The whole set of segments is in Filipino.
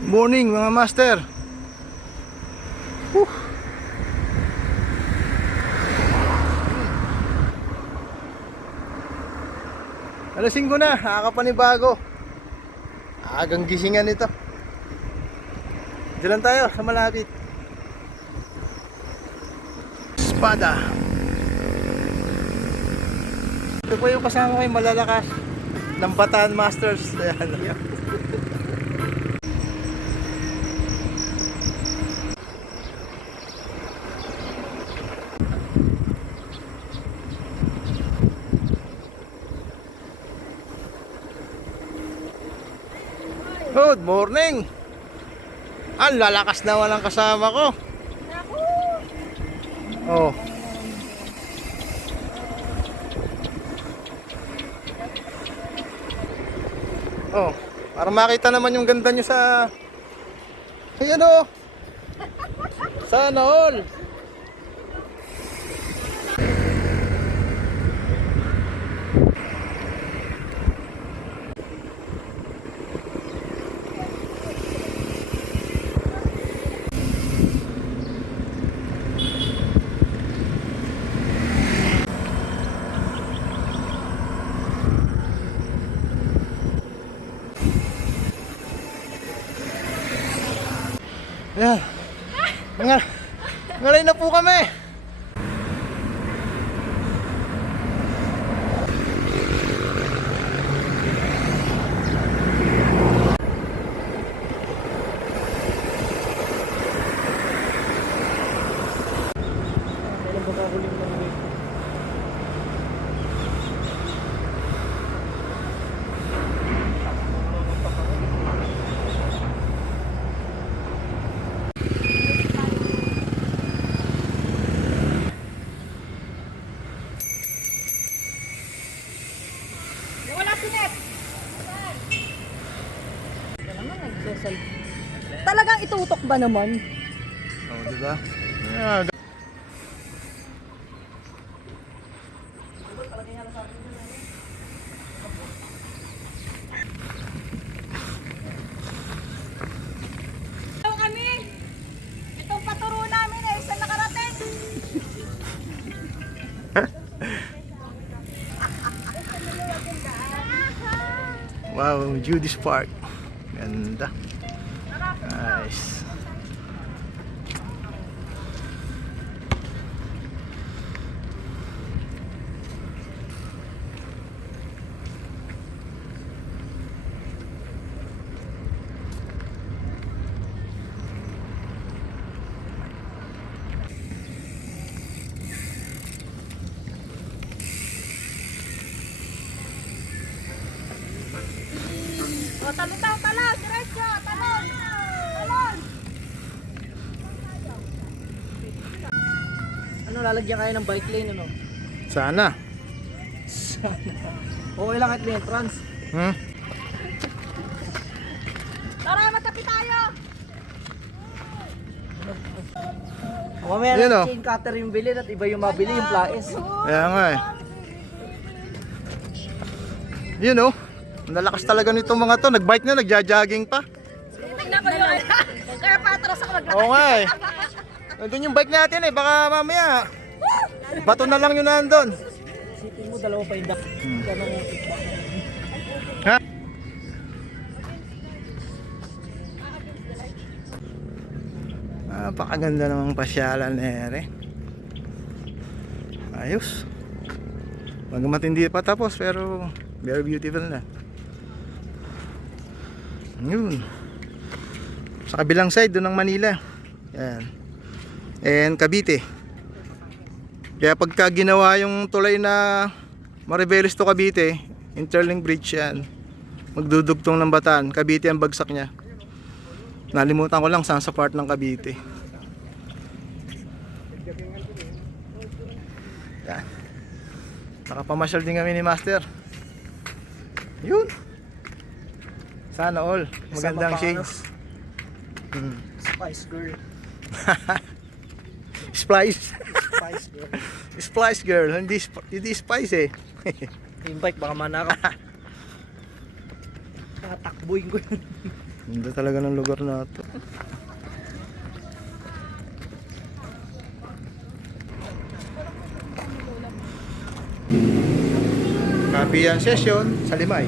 Morning mga master. Whew. Alas 5 na, nakakapanibago. Agang gisingan ito. Diyan lang tayo sa malapit. Espada. Ito po yung kasama ko yung malalakas ng Bataan Masters. Ayan. Good morning. Ang lalakas naman ang kasama ko. Oh. Oh, para makita naman yung ganda nyo sa ayan oh. Sana all. Ayan. Ngalay na po kami. Talagang itutok ba naman? Oh, di ba? Yeah. Ito kami! Itong paturo namin eh, saan nakarating? Wow, Judy's Park. Ganda. Nice. O, talon, diretso, talon! Talon! Ano, lalagyan kayo ng bike lane, ano? Sana. Okay lang at may entrance. Hmm? Tara, magkapi tayo! Mamaya Yun, na oh. chain cutter yung bilhin at iba yung mabili, yung plais. Kaya nga eh. Yun oh. Ang lalakas talaga nitong mga to. Nagbike na, nagja-jogging pa. Tingnan ko yun. Kaya patras ako maglakad. Oo nga eh. Nandun yung bike natin eh. Baka mamaya bato na lang yun nandun. Isipin mo, dalawa pa yung dak. Ha? Napakaganda namang pasyalan eh. Ayos. Bagamat hindi pa tapos pero very beautiful na. Yun. Sa kabilang side doon ng Manila. Yan. And Cavite. Kaya pagka ginawa yung tulay na Mariveles to Cavite, Interlink Bridge yan. Magdudugtong ng Bataan. Cavite ang bagsak niya. Nalimutan ko lang saan sa part ng Cavite. Yan. Nakapamasyal din kami ni Master. Yun. Sana all. Magandang shades. Spice girl. Splice. Spice girl. Splice girl. Hindi spice eh. Yung bike, baka manakaw. Tatakbuhin ko yun. Ganda talaga ng lugar na ito. Kapiyan session sa Limay.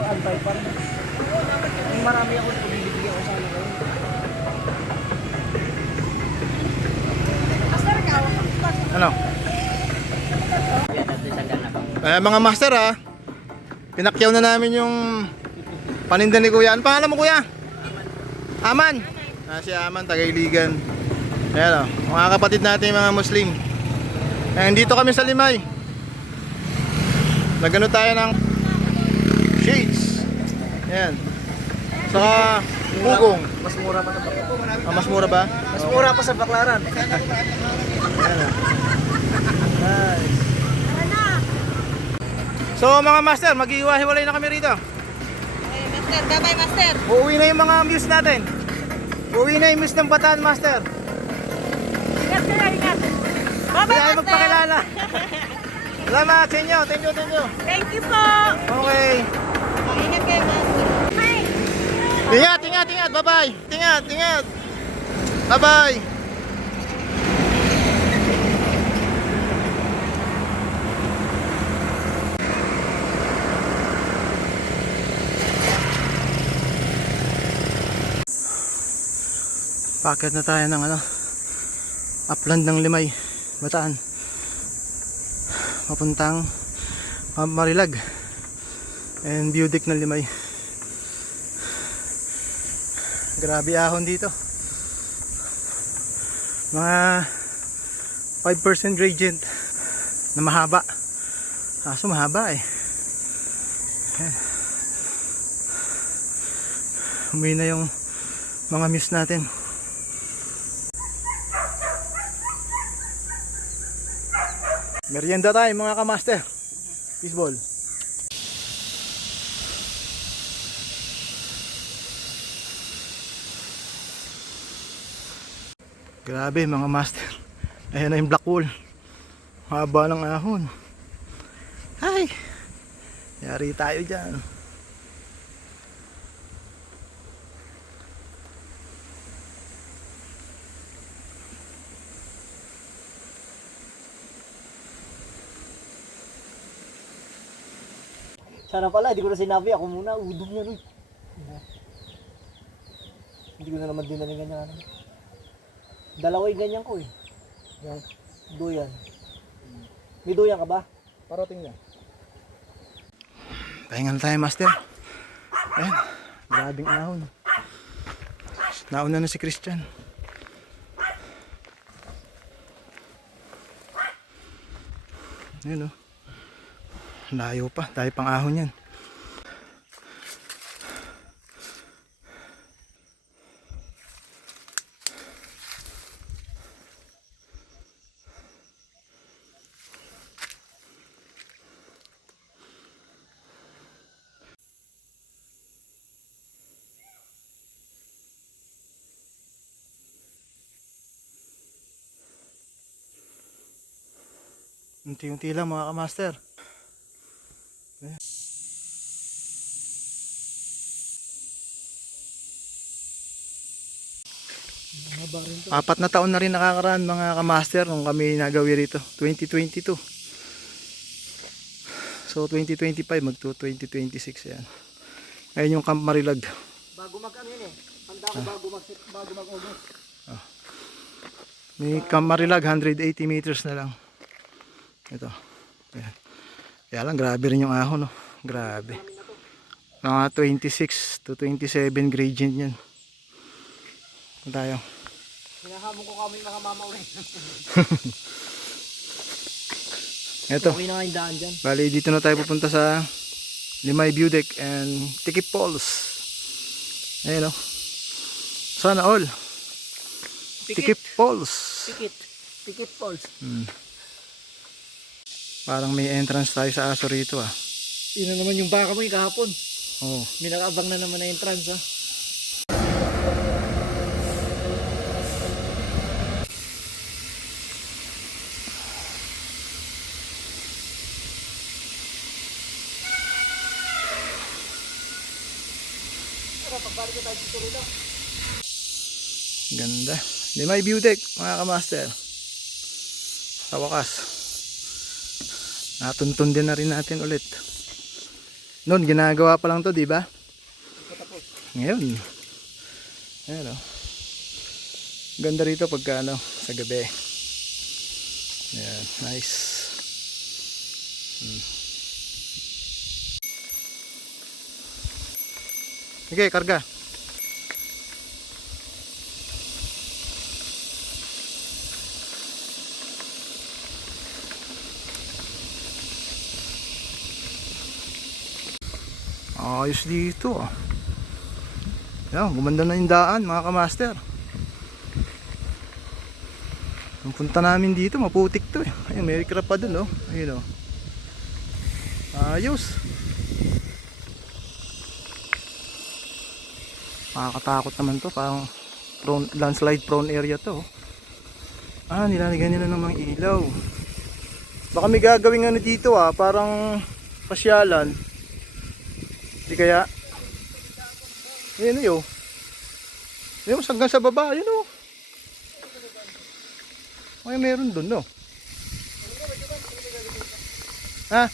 Antay pa rin. Marami ako bibigyan ko sa ano. Ano? Mga master ha. Pinakyaw na namin yung paninda ni Kuya. Ano pangalan mo, Kuya? Aman. Si Aman, Tagailigan. Ayan o, mga kapatid natin mga Muslim. Ayan, dito kami sa Limay. Nagano tayo ng shades. Ayan. Saka bugong. Mas mura pa sa Baklaran. Mas mura ba? Mas mura pa sa Baklaran. Ayan o. Nice. So mga master, mag-iwahiwalay na kami rito. Okay, master. Bye-bye, master. Uuwi na yung mga muse natin. Uuwi na yung muse ng Bataan, master. Ingat kayo, ingat. Hindi Bye-bye, tayo master. magpakilala. Salamat sa inyo. Thank you, thank you. Thank you po. Okay. Ingat kayo, master. Bye. Ingat, ingat, ingat. Bye-bye. Ingat, ingat. Bye-bye. Packet na tayo ng upland ng Limay, Bataan. Papuntang Marilag and view deck ng Limay. Grabe ahon dito. Mga 5% gradient na mahaba. Kaso mahaba eh. Ayan. Umuwi na yung mga muse natin. Merienda tayo mga kamaster. Baseball. Grabe mga master. Ayan na yung black wool. Haba ng ahon. Ay! Yari tayo dyan. Sana pala, hindi ko na sinabi. Ako muna, udog niya nun. Hindi ko na naman dinalingan niya. Dalawa yung ganyan ko eh. Yung duyan. May duyan ka ba? Parating niya. Pahinga na tayo master. Ayan. Grabing ahon. Nauna na si Christian. Ayan o. Layo pa. Tayo pang ahon yan. Unti-unti lang mga kamaster. Apat na taon na rin nakakaraan mga kamaster nung kami nagawi rito. 2022. So 2025 magto 2026 yan. Ngayon yung Camp Marilag. Bago mag-ano yun eh. Handa ko bago mag-August. May Camp Marilag 180 meters na lang. Ito. Ayan. Kaya lang grabe rin yung ahon, no? Grabe. Mga 26 to 27 gradient yan. Ito tayo. Hinahamon ko kami mga mama ulit. Ito. Okay na nga yung daan dyan. Bali dito na tayo pupunta sa Limay View Deck and Tikip Falls. Ayan, no? Sana all. Tikip Falls. Tikit Falls. Parang may entrance tayo sa aso rito ah. Yun na naman yung baka mo yung kahapon. Oh. May nakaabang na naman na entrance ha. Ganda. Limay view deck mga kamaster. Sa wakas. Natuntun din na rin natin ulit. Noon ginagawa pa lang to, di ba? Ngayon. Ayan o. Ganda rito pagka ano, sa gabi. Ayan, nice. Okay, karga. Ayos dito ah. Yan, gumanda na yung daan mga kamaster. Ang punta namin dito, maputik to eh. Ayun, may crab pa dun oh. Ayun oh. Ayos. Nakakatakot naman to, parang prone, landslide prone area to oh. Nilalagyan nila ng mga ilaw. Baka may gagawing ano dito ah, parang pasyalan. Di kaya? Ayun o. Ayun o, hanggang sa baba. Ayun o. Ay, meron dun no. Ha?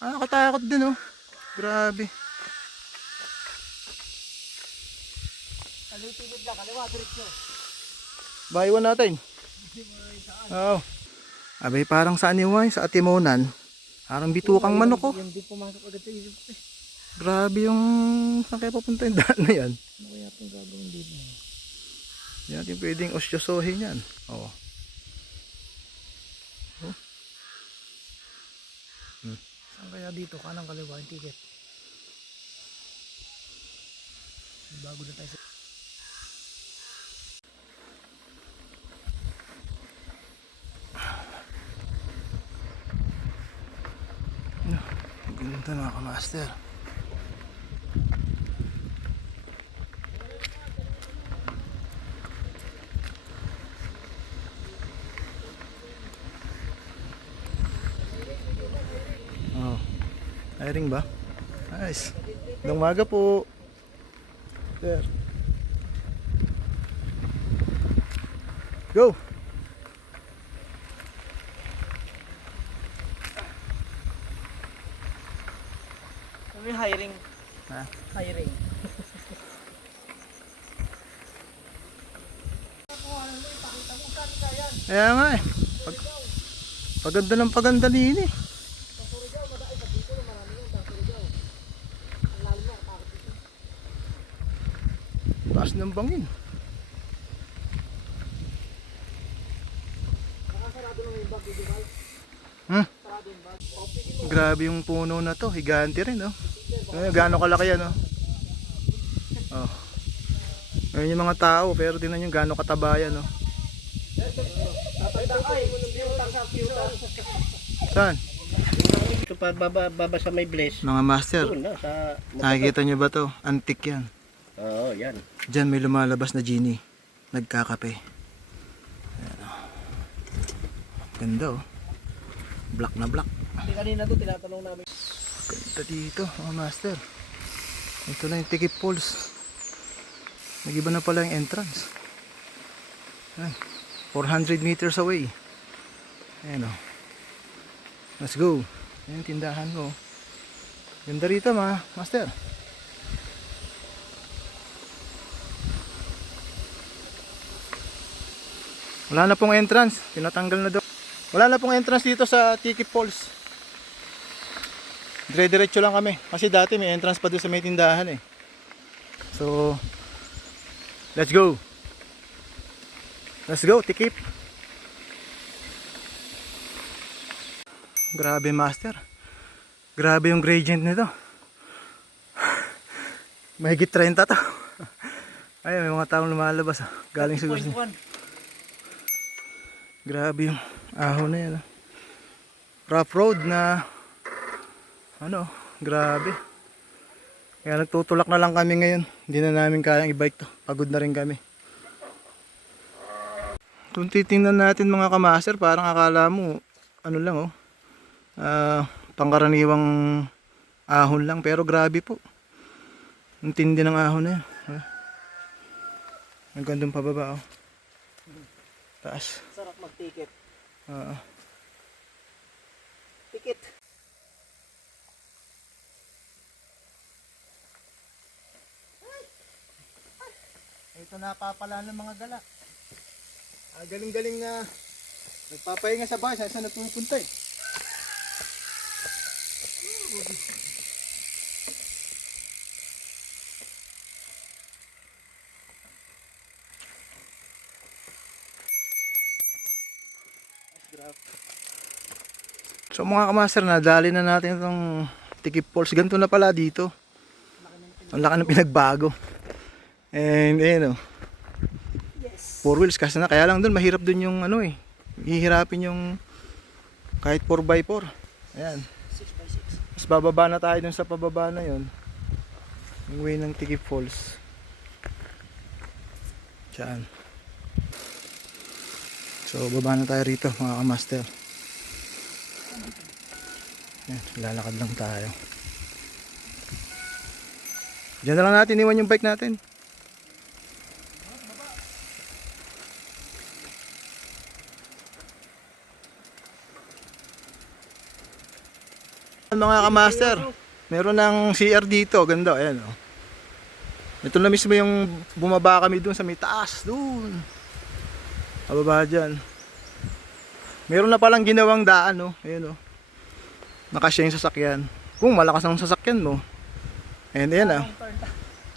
Nakatakot din o. Grabe. Kalitigid lang, kaliwa, diretso. Bahiwan natin. Oo. Abay parang sa aniway, sa Atimonan. Parang bitukang manok oh. Yung di pumasok agad sa isip ko eh. Grabe yung saan kaya papunta yung daan na yan. Ano kaya itong gagawin dito? Yan yung pwedeng osyosohin yan. Oo. Oh. Saan kaya dito? Kanang kaliwa yung ticket. Bago na tayo sa... Ganda mga kamaster. Oh. Hiring ba? Nice. Magandang umaga po. Sir. Go. May hiring. Ha? Hiring. Kaya nga eh. Paganda ng paganda din eh. Taas ng bangin. Grabe yung puno na to. Higante rin oh. Gaano kalaki yan oh. Oh. Ngayon yung mga tao pero tingnan nyo gaano kataba yan oh. Saan? Ito pa baba sa may bless. Mga master, Doon na sa... nakikita nyo ba to? Antik yan. Oo, yan. Diyan may lumalabas na genie. Nagkakape. Ayan, oh. Ganda oh. Black na black. Kanina doon tinatanong namin. Ganda dito mga master. Ito na yung Tikip Falls. Nag-iba na pala yung entrance. Ayan. 400 meters away. Ayan o. Let's go. Ayan yung tindahan ko. Ganda rito mga master. Wala na pong entrance. Tinatanggal na daw. Wala na pong entrance dito sa Tikip Falls. Dire-diretso lang kami. Kasi dati may entrance pa doon sa may tindahan eh. So, let's go. Let's go, Tikip. Grabe master. Grabe yung gradient nito. Mahigit 30 to. Ayun, may mga taong lumalabas. Galing siguro. Grabe yung ahon na yan. Rough road na ano, grabe. Kaya nagtutulak na lang kami ngayon. Hindi na namin kayang i-bike to. Pagod na rin kami. Kung titingnan natin mga kamaster, parang akala mo ano lang oh. Pangkaraniwang ahon lang pero grabe po. Ang tindi ng ahon na yan. Hanggang doon pababa oh. Taas. Sarap mag-ticket. Oo. Ticket. Ito napapala ng mga gala. Galing-galing na nagpapahinga sa bahay, saan nagpupunta eh. So mga kamaster, nadali na natin itong Tikip Falls. Ganito na pala dito. Ang laki ng pinagbago. And ayun oh. Yes. 4 wheels kasi na, kaya lang doon mahirap doon yung ano eh. Hihirapin yung kahit 4x4. Ayan. 6x6. Mas bababa na tayo dun sa pababa na yon. Yung way ng Tikip Falls. Diyan. So baba na tayo rito mga kamaster. Ayan, lalakad lang tayo. Diyan na lang natin iwan yung bike natin. Mga kamaster, meron ng CR dito, ganda, ayan oh. Ito na mismo yung bumaba kami dun sa may taas, dun. Pababa dyan. Meron na palang ginawang daan oh, ayan oh. Nakasya yung sasakyan. Kung malakas ang sasakyan mo. And ayan ah.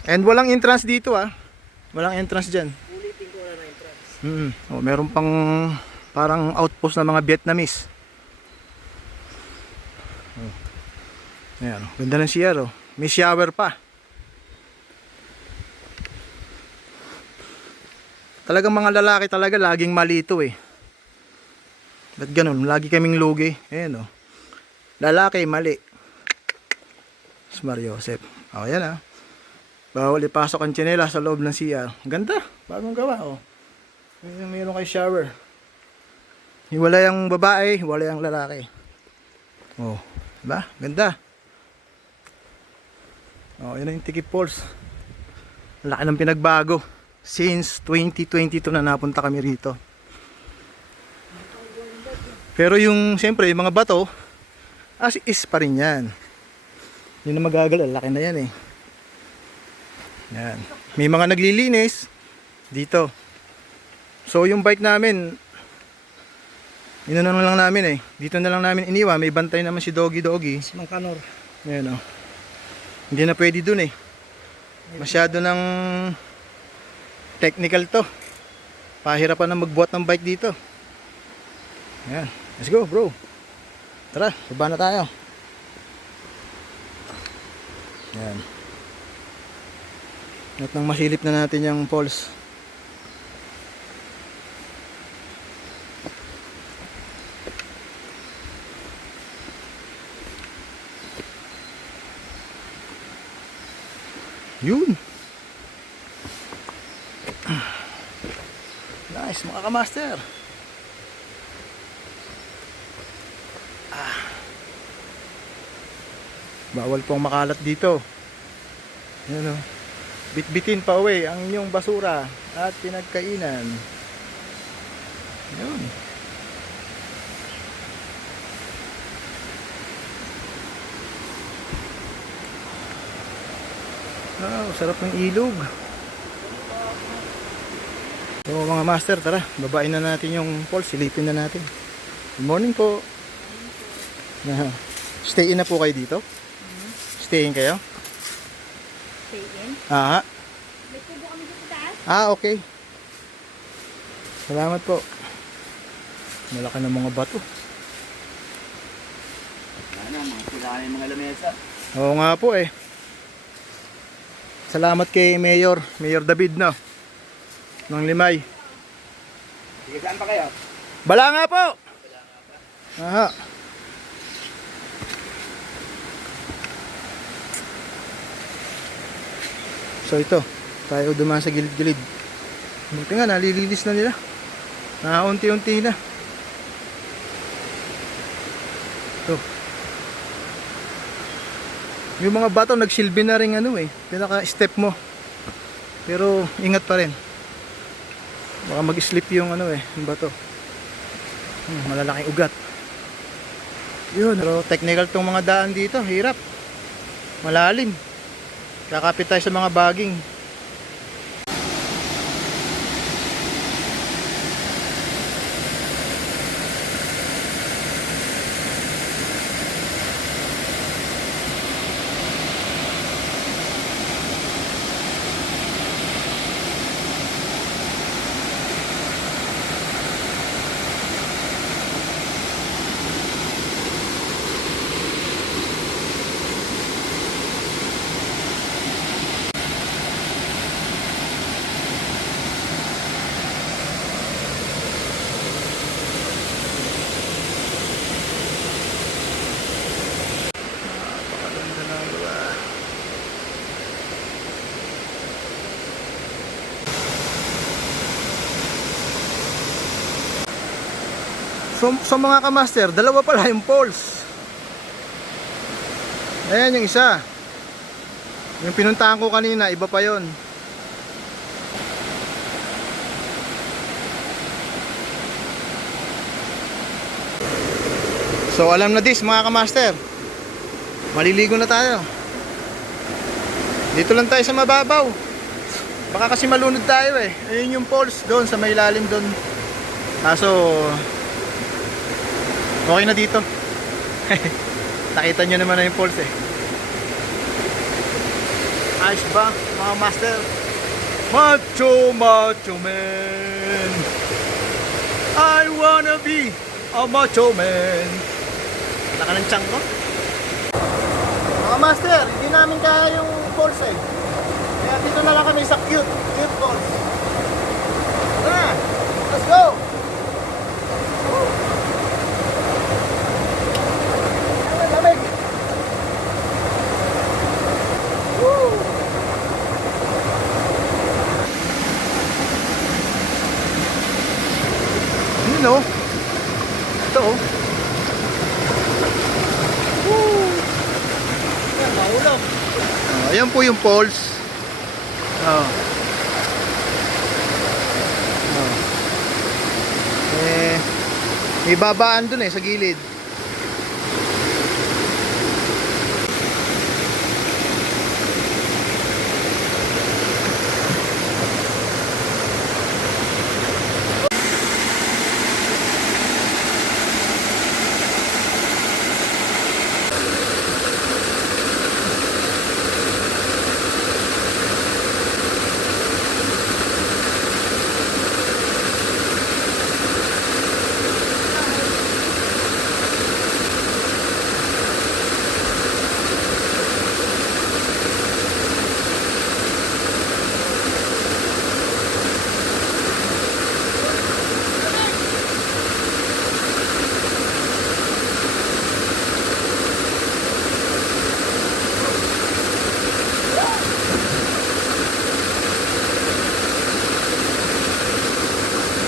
And walang entrance dito ah. Walang entrance dyan. Ulitin ko na entrance. Oh, meron pang parang outpost ng mga Vietnamese. Oh. Ayan, oh. Ganda ng CR oh. May shower pa. Talagang mga lalaki talaga laging malito eh. Ba't ganun? Lagi kaming lugi. Ayan oh. Lalaki, mali. Smart Joseph. O, yan ah. Bawal ipasok ang tsinela sa loob ng CR. Ganda. Bagong gawa, oh. Mayroon kay shower. Hiwalay ang babae, hiwalay ang lalaki. Oh, diba? Ganda. Oh, yan yung Tikip Falls. Laki ng pinagbago. Since 2022 na napunta kami rito. Pero yung, siyempre, yung mga bato, as is pa rin yan. Yun na magagal, laki na yan eh. Yan. May mga naglilinis dito. So yung bike namin, inano lang namin eh. Dito na lang namin iniwan. May bantay naman si Doggy. Si Mang Kanor. Yan oh. Hindi na pwede dun eh. Masyado ng technical to. Pahirapan na magbuhat ng bike dito. Yan. Let's go bro. Tara, baba na tayo. Yan. At nang masilip na natin yung falls. Yun. Nice mga kamaster. Bawal pong makalat dito. Yan o. Bitbitin pa uwi ang inyong basura at pinagkainan. Yun. Wow, sarap ng ilog. So mga master, tara, babain na natin yung falls, silipin na natin. Good morning po. Stay in na po kayo dito? Stay in kayo? Stay in. Ah, May tubo kami dito taas. okay. Salamat po. Malaki ng mga bato. Ano, mga sila yung mga lamesa. Oo nga po eh. Salamat kay Mayor David no. Ng Limay. Sige, saan pa kayo? Bala nga po. Aha. So ito, tayo dumaan sa gilid-gilid. Buti nga, nalilinis na nila. Unti-unti na. Ito. Yung mga bato nagsilbi na rin ano eh, pinaka step mo. Pero ingat pa rin. Baka mag-slip yung ano eh, yung bato. Malalaking ugat. Yun, pero technical tong mga daan dito, hirap. Malalim. Kakapit tayo sa mga baging. Napakaganda ng lugar. So mga kamaster, dalawa pala yung poles. Ayan yung isa. Yung pinuntahan ko kanina, iba pa yon. So alam na this mga kamaster. Maliligo na tayo. Dito lang tayo sa mababaw. Baka kasi malunod tayo eh. Ayun yung poles doon sa may ilalim doon. Kaso okay na dito. Nakita nyo naman na yung poles eh. Ayos ba mga master? Macho macho man, I wanna be a macho man. Laka ng tiyan ko. Mga master, hindi namin kaya yung poles eh. Kaya dito na lang kami sa cute poles. Tara, let's go. Lamig. Woo! Yun o. Ito o. Woo! Yan, mahulog. Ayan po yung poles. Oh. Oh. May babaan dun eh sa gilid.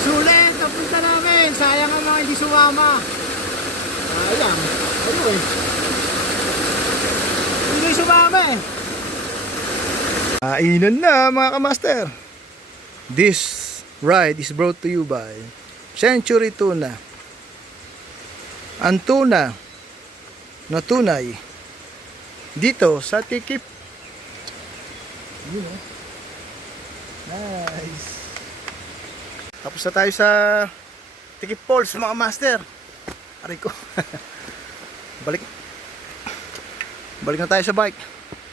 Sulit, napunta namin. Sayang ang mga hindi sumama. Sayang. Ano eh. Hindi sumama eh. Kainan na mga kamaster. This ride is brought to you by Century Tuna. Ang tuna na tunay dito sa Tikip. Yun oh. Nice. Tapos na tayo sa Tikip Falls mga master. Aray ko. Balik na tayo sa bike.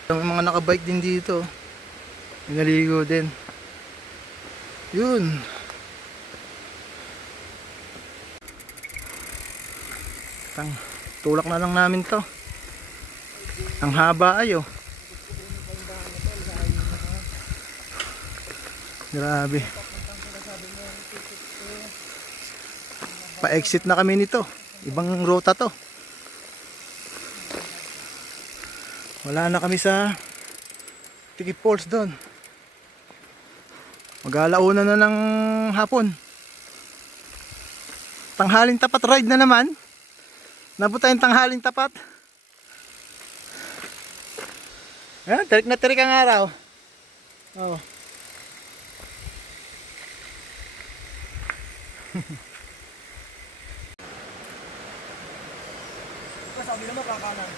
May mga nakabike din dito. May naligo din. Yun. Tulak na lang namin to. Ang haba ayo. Grabe. Pa-exit na kami nito. Ibang ruta to. Wala na kami sa Tikip Falls doon. Mag-alauna na ng hapon. Tanghaling tapat ride na naman. Napunta yung tanghaling tapat. Tarik na tarik ang araw. Oh. Sabi naman kakanan.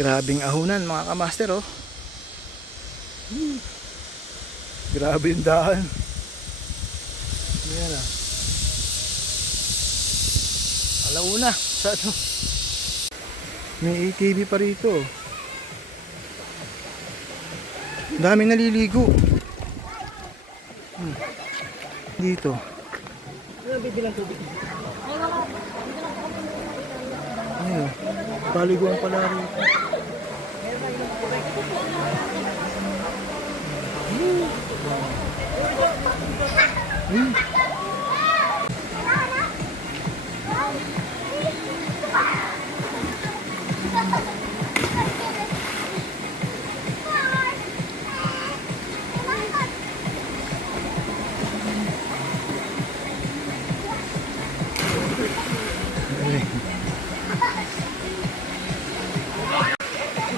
Grabing ahunan mga kamaster oh. Grabe yung daan. Yan ah. Alauna. Sa ano? May ATV pa rito. Daming naliligo. Dito. Bibilang tubig. Ayun. Paliguan pala rito.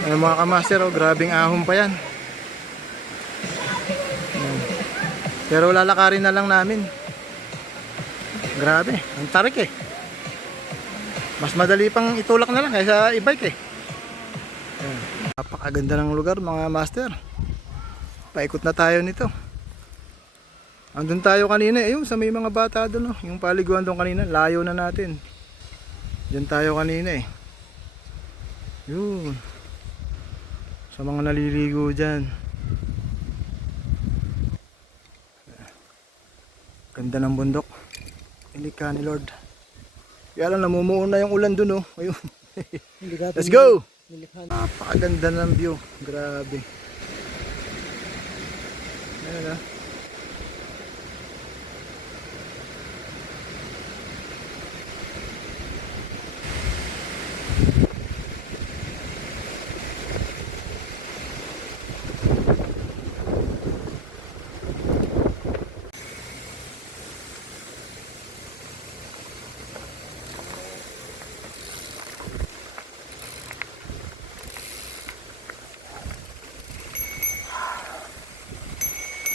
Ano mga kamaster oh, grabing ahon pa yan. Ayan. Pero lalakarin na lang namin. Grabe, ang tarik eh. Mas madali pang itulak na lang kaysa e-bike eh. Ayan. Napakaganda ng lugar mga master. Paikot na tayo nito. Andun tayo kanina, ayun sa may mga bata doon oh. Yung paliguan doon kanina, layo na natin. Diyan tayo kanina eh. Yun. Sa mga naliligo dyan. Ganda ng bundok. Inika ni Lord. Kaya lang namumuo na yung ulan dun oh. Ayun. Let's go! Napakaganda ng view. Grabe. Ayan ah.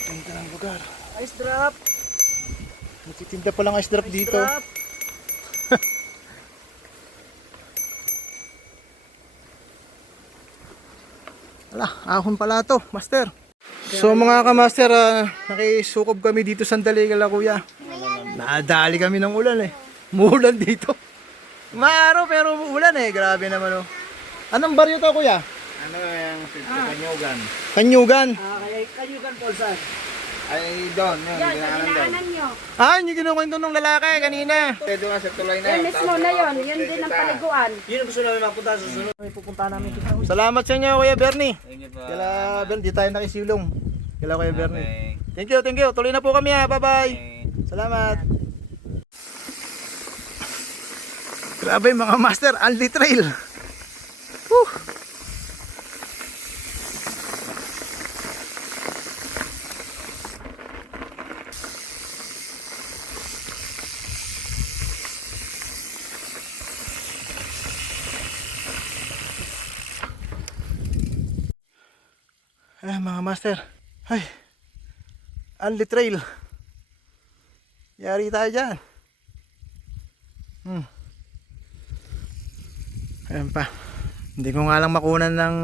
Ganda ng lugar. Ice drop. Nagtitinda pa lang ice drop dito. Drop. Ala, ahon pala to, master. So mga kamaster, nakisukob kami dito sandali kala kuya. Nadali kami ng ulan eh. Muulan dito. Maaraw pero ulan eh, grabe naman oh. Anong baryo to kuya? Ano yung Kanyugan? Kanyugan. Kaya Kanyugan Polsan. Ay, doon, yun, dinaanan doon. nyo. Ah, yung kinukwento ng lalaki kanina. Doon nga sa tulay na Yun yun. mismo na yun. Yun din ang paliguan. Yun ang gusto namin mapunta sa susunod. May pupunta namin kita. Salamat sa inyo kuya Bernie. Thank you po. Kala Bernie, di tayo nakisilong. Kala kuya Bernie. Okay. Thank you, thank you. Tuloy na po kami ha. Bye-bye. Okay. Salamat. Grabe mga master, Anli Trail. Whew. Mga master. Ay. Anli Trail. Yari tayo dyan. Ayan pa. Hindi ko nga lang makunan ng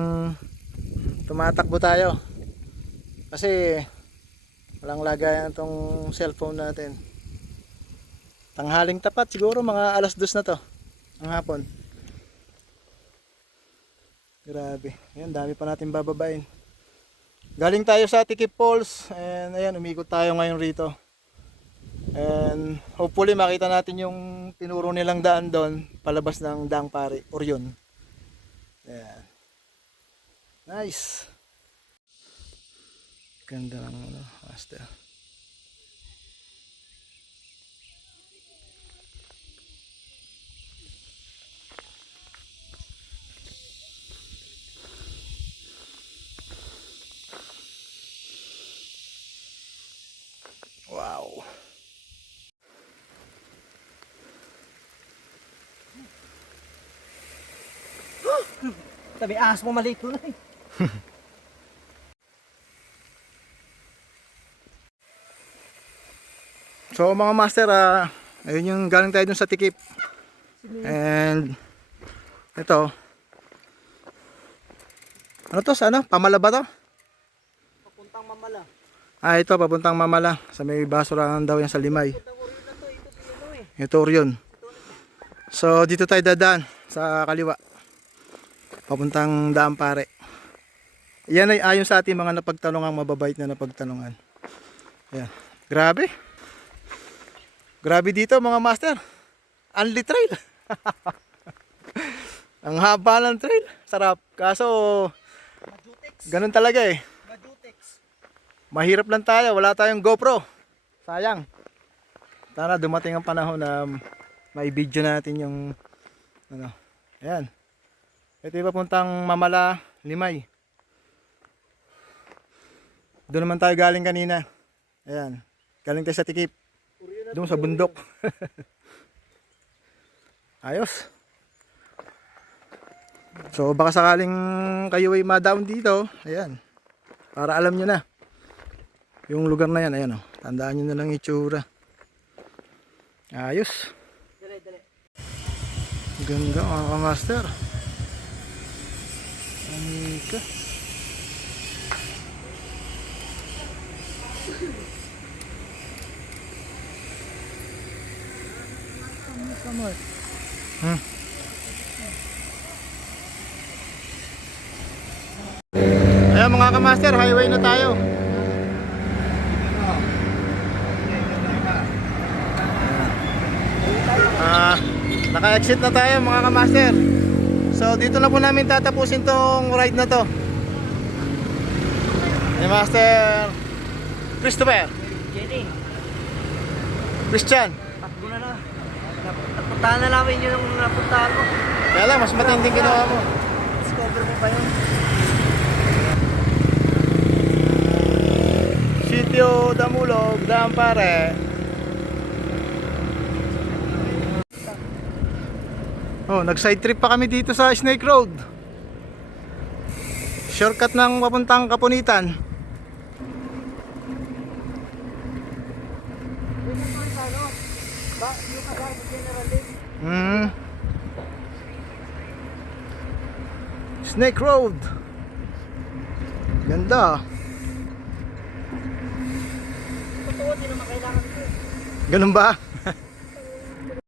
tumatakbo tayo. Kasi walang lagayan itong cellphone natin. Tanghaling tapat siguro mga 2:00 na to. Ang hapon. Grabe. Ayan, dami pa natin bababain. Galing tayo sa Tikip Falls. And ayan, umikot tayo ngayon rito. And hopefully makita natin yung tinuro nilang daan doon palabas ng Daang Pari or yun. Ayan. Nice. Ganda ng master. Wow. Sabi, ahas mo maliit ko na eh. So mga master, ayun yung galing tayo dun sa tikip. And ito. Ano to? Sa ano? Pamala ba to? Papuntang Mamala. Ito papuntang Mamala. Sa may basurahan daw yan sa Limay. Papuntang Orion na to, ito ano eh. Ito Orion. So dito tayo dadaan sa kaliwa. Papuntang Daan Pare. Yan ay ayon sa ating mga napagtanungang mababait na napagtanungan. Ayan. Grabe. Grabe dito mga master. Unli trail. Ang haba ng trail. Sarap. Kaso ganun talaga eh. Majutex. Mahirap lang tayo. Wala tayong GoPro. Sayang. Sana dumating ang panahon na may video natin yung ano. Ayan. Ito yung papuntang Mamala, Limay. Doon naman tayo galing kanina. Ayan. Galing tayo sa Tikip. Doon sa bundok. Ayos. So baka sakaling kayo ay ma-down dito, ayan. Para alam nyo na. Yung lugar na yan, ayan o. Tandaan nyo na lang itsura. Ayos. Dali, dali. Ganda mga kamaster. Anika. Ayan mga kamaster, highway na tayo. Naka-exit na tayo mga kamaster. So dito na po namin tatapusin tong ride na to. Ni Master Christopher, Jenny, Christian. takbo na na. Napuntahan na namin yun yung napuntahan mo. Kaya lang, mas matinding ginawa mo. Discover mo pa yun. Sitio Damulog, Daan Pare. Oh, nag-side trip pa kami dito sa Snake Road. Shortcut ng papuntang Kapunitan. Yung kagaya sa General Lake. Snake Road. Ganda. Totoo, di naman kailangan ito. Ganun ba?